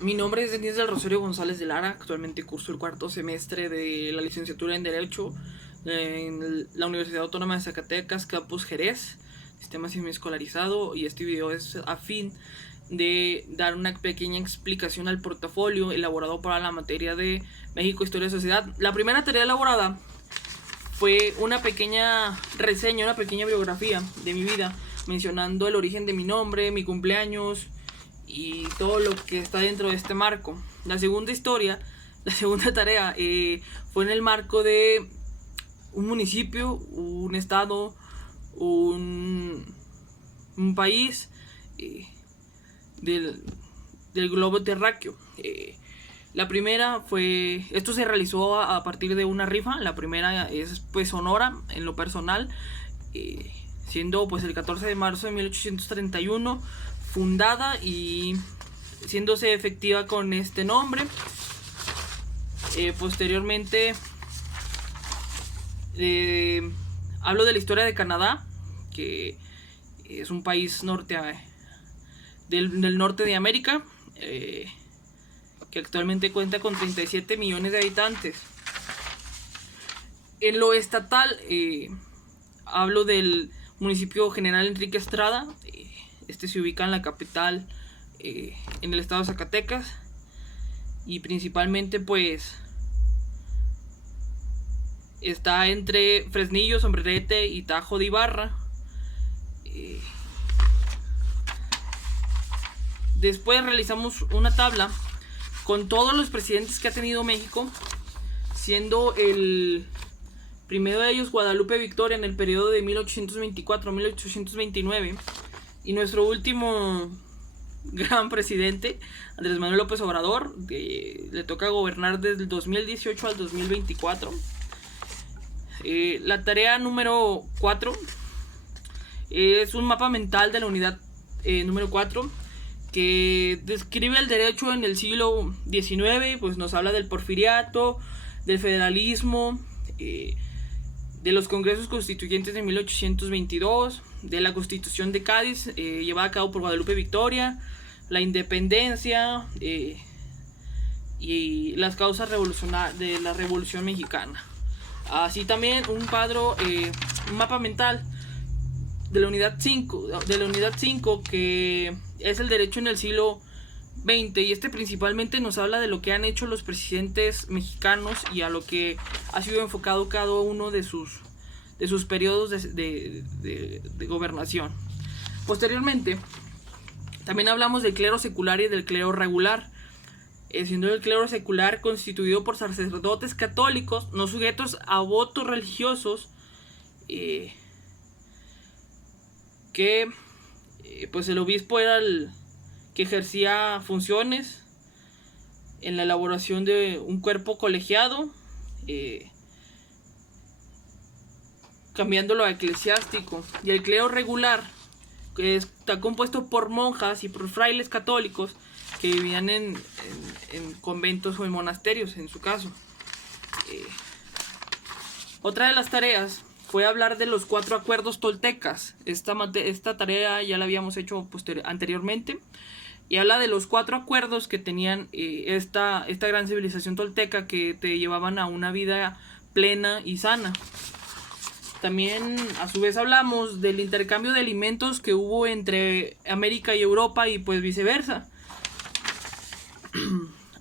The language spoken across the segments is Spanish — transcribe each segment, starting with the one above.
Mi nombre es Denise del Rosario González de Lara. Actualmente curso el cuarto semestre de la licenciatura en Derecho en la Universidad Autónoma de Zacatecas, Campus Jerez, sistema semiescolarizado, y este video es a fin de dar una pequeña explicación al portafolio elaborado para la materia de México, Historia y Sociedad. La primera tarea elaborada fue una pequeña reseña, una pequeña biografía de mi vida, mencionando el origen de mi nombre, mi cumpleaños y todo lo que está dentro de este marco. La segunda tarea fue en el marco de un municipio, un estado, un país del globo terráqueo. La primera fue, esto se realizó a partir de una rifa. La primera es pues Sonora, en lo personal, siendo pues el 14 de marzo de 1831 fundada y siéndose efectiva con este nombre. Posteriormente hablo de la historia de Canadá, que es un país del norte de América, que actualmente cuenta con 37 millones de habitantes. En lo estatal, hablo del municipio General Enrique Estrada. Este se ubica en la capital, en el estado de Zacatecas, y principalmente pues está entre Fresnillo, Sombrerete y Tajo de Ibarra. Después realizamos una tabla con todos los presidentes que ha tenido México, siendo el primero de ellos Guadalupe Victoria en el periodo de 1824 a 1829, y nuestro último gran presidente, Andrés Manuel López Obrador, le toca gobernar desde el 2018 al 2024. La tarea número 4 es un mapa mental de la unidad número 4, que describe el derecho en el siglo XIX. Pues nos habla del porfiriato, del federalismo, de los congresos constituyentes de 1822, de la Constitución de Cádiz, llevada a cabo por Guadalupe Victoria, la independencia, y las causas de la Revolución Mexicana. Así también un mapa mental de la unidad 5, que es el derecho en el siglo XX, y este principalmente nos habla de lo que han hecho los presidentes mexicanos y a lo que ha sido enfocado cada uno de sus periodos de gobernación. Posteriormente también hablamos del clero secular y del clero regular, siendo el clero secular constituido por sacerdotes católicos no sujetos a votos religiosos, pues el obispo era el que ejercía funciones en la elaboración de un cuerpo colegiado, cambiándolo a eclesiástico. Y el clero regular, que está compuesto por monjas y por frailes católicos que vivían en conventos o en monasterios, en su caso. Otra de las tareas fue hablar de los 4 acuerdos toltecas. Esta tarea ya la habíamos hecho anteriormente, y habla de los 4 acuerdos que tenían esta gran civilización tolteca, que te llevaban a una vida plena y sana. También a su vez hablamos del intercambio de alimentos que hubo entre América y Europa, y pues viceversa,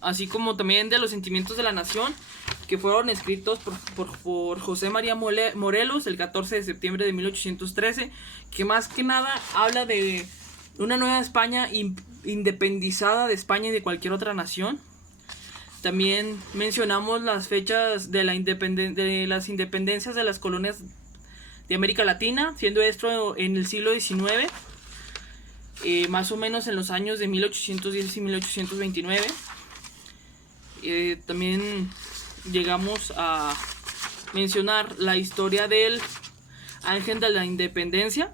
así como también de los sentimientos de la nación, que fueron escritos por José María Morelos el 14 de septiembre de 1813, que más que nada habla de una nueva España independizada de España y de cualquier otra nación. También mencionamos las fechas de las independencias de las colonias de América Latina, siendo esto en el siglo XIX, más o menos en los años de 1810 y 1829. También llegamos a mencionar la historia del Ángel de la Independencia.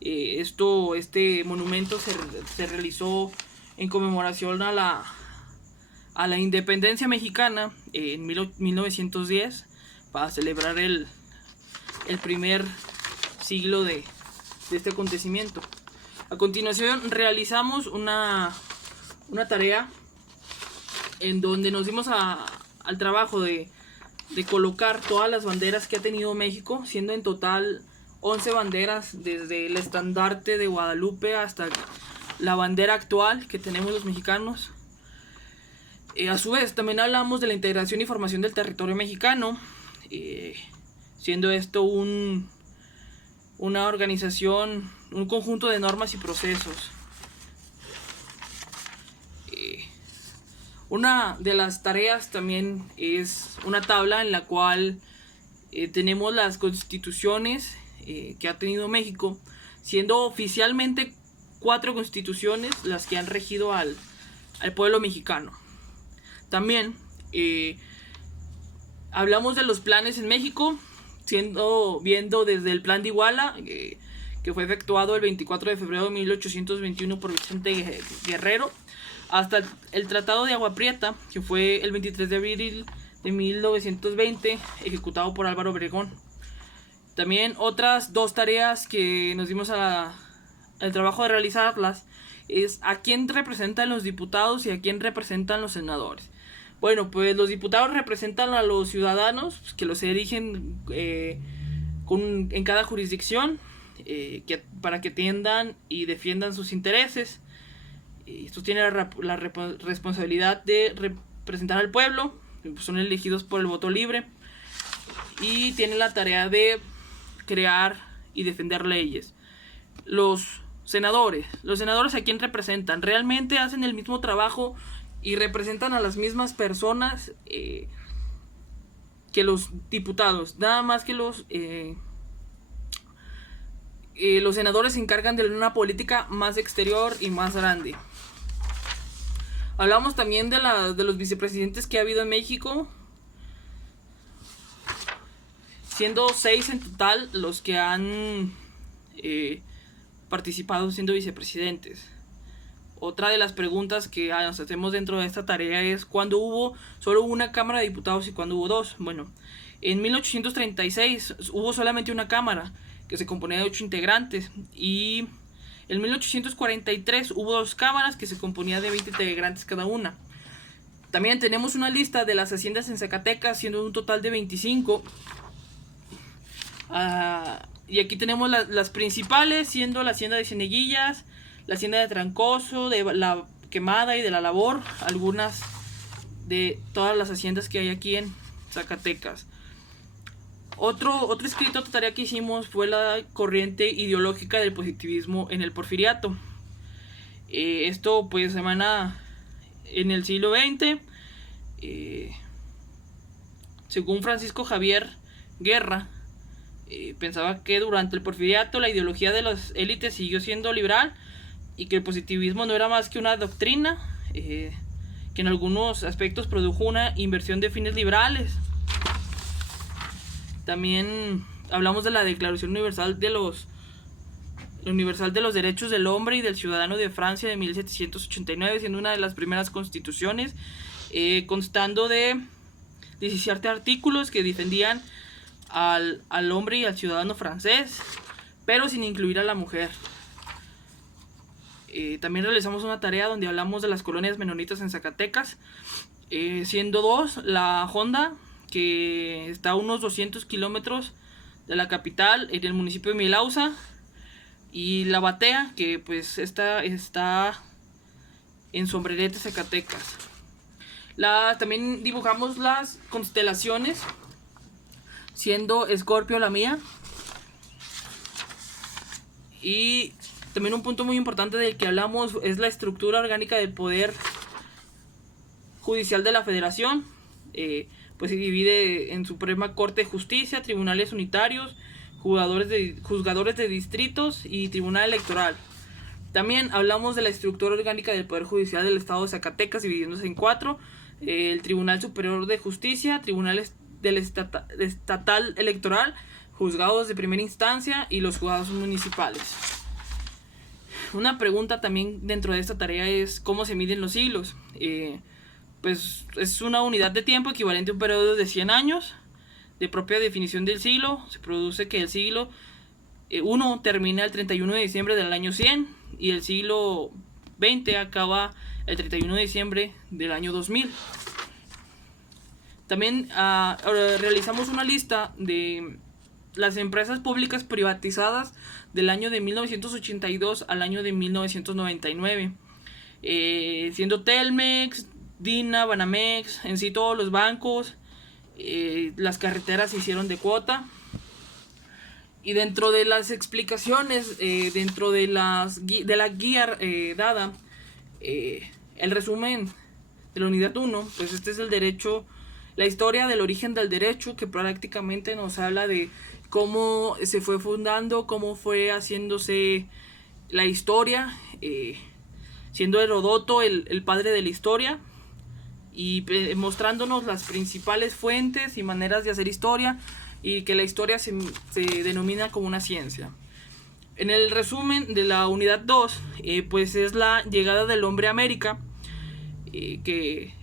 Este monumento se realizó en conmemoración a la independencia mexicana en 1910, para celebrar el primer siglo de este acontecimiento. A continuación realizamos una tarea en donde nos dimos al trabajo de colocar todas las banderas que ha tenido México, siendo en total 11 banderas, desde el estandarte de Guadalupe hasta la bandera actual que tenemos los mexicanos. A su vez, también hablamos de la integración y formación del territorio mexicano, siendo esto una organización, un conjunto de normas y procesos. Una de las tareas también es una tabla en la cual tenemos las constituciones que ha tenido México, siendo oficialmente 4 constituciones las que han regido al pueblo mexicano. También hablamos de los planes en México, viendo desde el plan de Iguala, que fue efectuado el 24 de febrero de 1821 por Vicente Guerrero, hasta el Tratado de Agua Prieta, que fue el 23 de abril de 1920, ejecutado por Álvaro Obregón. También otras 2 tareas que nos dimos al trabajo de realizarlas es a quién representan los diputados y a quién representan los senadores. Bueno, pues los diputados representan a los ciudadanos, pues, que los eligen en cada jurisdicción, para que atiendan y defiendan sus intereses. Estos tienen la responsabilidad de representar al pueblo, pues son elegidos por el voto libre y tienen la tarea de crear y defender leyes. Los senadores ¿a quién representan? Realmente hacen el mismo trabajo y representan a las mismas personas que los diputados, nada más que los senadores se encargan de una política más exterior y más grande. Hablamos también de los vicepresidentes que ha habido en México, siendo 6 en total los que han participado siendo vicepresidentes. Otra de las preguntas que nos hacemos dentro de esta tarea es ¿cuándo hubo solo una Cámara de Diputados y cuándo hubo 2? Bueno, en 1836 hubo solamente una Cámara, que se componía de 8 integrantes, y en 1843 hubo 2 cámaras que se componían de 20 integrantes cada una. También tenemos una lista de las haciendas en Zacatecas, siendo un total de 25. Y aquí tenemos las principales, siendo la hacienda de Cieneguillas, la hacienda de Trancoso, de la Quemada y de la Labor, algunas de todas las haciendas que hay aquí en Zacatecas. Otro escrito, otra tarea que hicimos fue la corriente ideológica del positivismo en el Porfiriato. Esto pues se emana en el siglo XX. Según Francisco Javier Guerra, pensaba que durante el Porfiriato la ideología de las élites siguió siendo liberal y que el positivismo no era más que una doctrina que en algunos aspectos produjo una inversión de fines liberales. También hablamos de la Declaración Universal de los Derechos del Hombre y del Ciudadano de Francia de 1789, siendo una de las primeras constituciones, constando de 17 artículos que defendían al hombre y al ciudadano francés, pero sin incluir a la mujer. También realizamos una tarea donde hablamos de las colonias menonitas en Zacatecas, siendo 2, la Honda, que está a unos 200 kilómetros de la capital, en el municipio de Milausa, y la Batea, que pues está en Sombrerete, Zacatecas. También dibujamos las constelaciones, siendo Escorpio la mía. Y también un punto muy importante del que hablamos es la estructura orgánica del poder judicial de la Federación. Pues se divide en Suprema Corte de Justicia, tribunales unitarios, juzgadores de distritos y tribunal electoral. También hablamos de la estructura orgánica del Poder Judicial del Estado de Zacatecas, dividiéndose en 4: el Tribunal Superior de Justicia, tribunales del Estatal Electoral, juzgados de primera instancia y los juzgados municipales. Una pregunta también dentro de esta tarea es ¿cómo se miden los siglos? Pues es una unidad de tiempo equivalente a un periodo de 100 años, de propia definición del siglo. Se produce que el siglo 1 termina el 31 de diciembre del año 100 y el siglo XX acaba el 31 de diciembre del año 2000. También realizamos una lista de las empresas públicas privatizadas del año de 1982 al año de 1999, siendo Telmex, Dina, Banamex, en sí todos los bancos, las carreteras se hicieron de cuota. Y dentro de las explicaciones, dentro de la guía dada, el resumen de la unidad 1, pues este es el derecho, la historia del origen del derecho, que prácticamente nos habla de cómo se fue fundando, cómo fue haciéndose la historia, siendo Heródoto el padre de la historia, y mostrándonos las principales fuentes y maneras de hacer historia, y que la historia se denomina como una ciencia. En el resumen de la unidad 2, pues es la llegada del hombre a América, que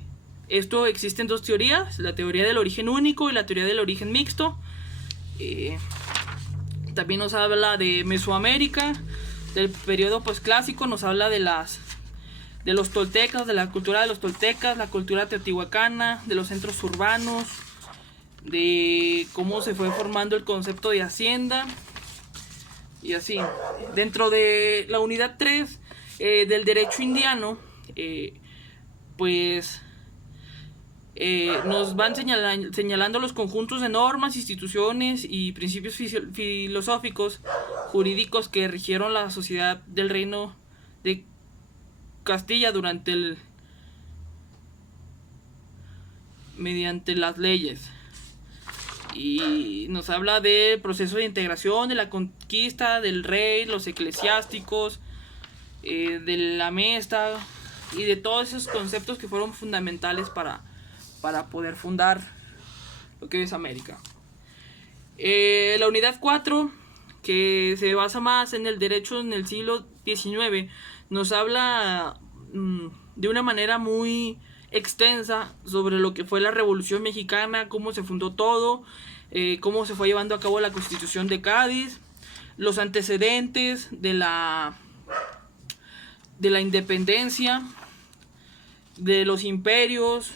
esto existe en dos teorías, la teoría del origen único y la teoría del origen mixto. También nos habla de Mesoamérica, del periodo posclásico, nos habla de los toltecas, de la cultura de los toltecas, la cultura teotihuacana, de los centros urbanos, de cómo se fue formando el concepto de hacienda y así. Dentro de la unidad 3 del derecho indiano, pues nos van señalando los conjuntos de normas, instituciones y principios filosóficos, jurídicos que rigieron la sociedad del reino de Castilla mediante las leyes. Y nos habla del proceso de integración, de la conquista del rey, los eclesiásticos, de la mesta y de todos esos conceptos que fueron fundamentales para poder fundar lo que es América. La unidad 4, que se basa más en el derecho en el siglo XIX, nos habla de una manera muy extensa sobre lo que fue la Revolución Mexicana, cómo se fundó todo, cómo se fue llevando a cabo la Constitución de Cádiz, los antecedentes de la independencia, de los imperios,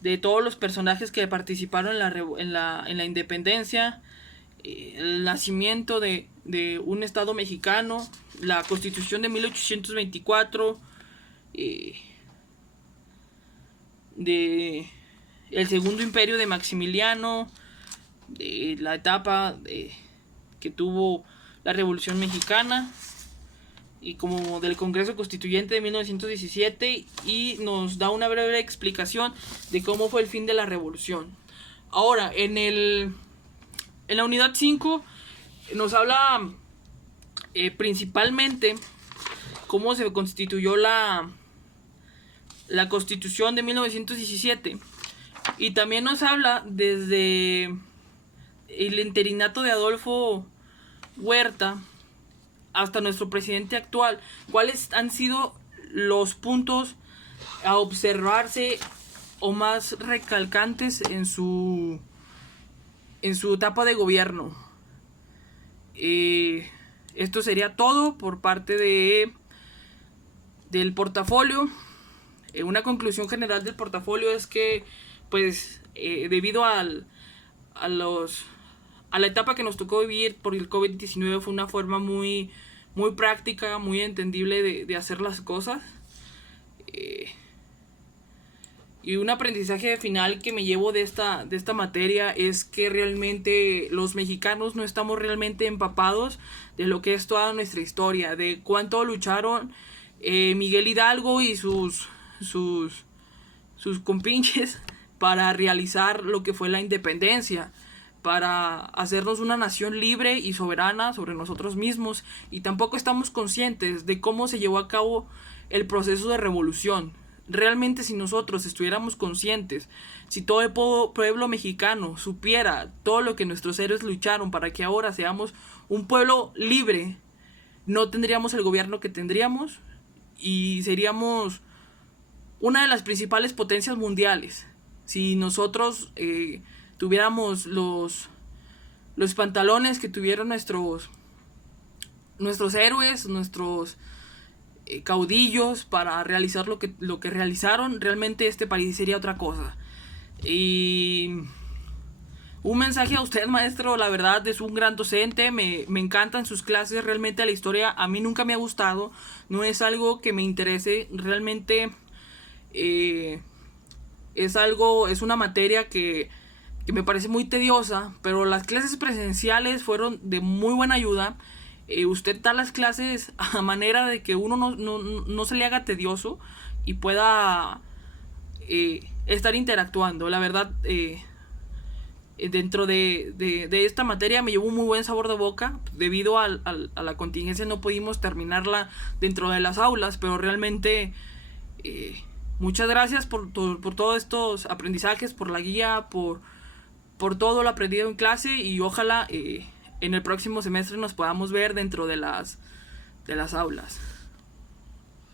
de todos los personajes que participaron en la independencia, el nacimiento de un estado mexicano, la Constitución de 1824, de el segundo imperio de Maximiliano, de la etapa que tuvo la Revolución Mexicana, y como del Congreso Constituyente de 1917, y nos da una breve explicación de cómo fue el fin de la revolución. Ahora, en la unidad 5 nos habla principalmente cómo se constituyó la Constitución de 1917, y también nos habla desde el interinato de Adolfo Huerta hasta nuestro presidente actual, cuáles han sido los puntos a observarse o más recalcantes en su etapa de gobierno. Esto sería todo por parte del portafolio. Una conclusión general del portafolio es que, pues, debido a la etapa que nos tocó vivir por el COVID-19, fue una forma muy, muy práctica, muy entendible de hacer las cosas. Y un aprendizaje final que me llevo de esta materia es que realmente los mexicanos no estamos realmente empapados de lo que es toda nuestra historia, de cuánto lucharon Miguel Hidalgo y sus compinches para realizar lo que fue la independencia, para hacernos una nación libre y soberana sobre nosotros mismos, y tampoco estamos conscientes de cómo se llevó a cabo el proceso de revolución. Realmente, si nosotros estuviéramos conscientes, si todo el pueblo mexicano supiera todo lo que nuestros héroes lucharon para que ahora seamos un pueblo libre, no tendríamos el gobierno que tendríamos y seríamos una de las principales potencias mundiales. Si nosotros tuviéramos los pantalones que tuvieron nuestros héroes, nuestros caudillos para realizar lo que realizaron, realmente este país sería otra cosa. Y un mensaje a usted, maestro, la verdad es un gran docente, me encantan sus clases, realmente la historia a mí nunca me ha gustado, no es algo que me interese, realmente es una materia que me parece muy tediosa, pero las clases presenciales fueron de muy buena ayuda. Usted da las clases a manera de que uno no se le haga tedioso y pueda estar interactuando. La verdad, dentro de esta materia me llevó un muy buen sabor de boca. Debido a la contingencia no pudimos terminarla dentro de las aulas, pero realmente muchas gracias por todos estos aprendizajes, por la guía, por todo lo aprendido en clase, y ojalá en el próximo semestre nos podamos ver dentro de las aulas.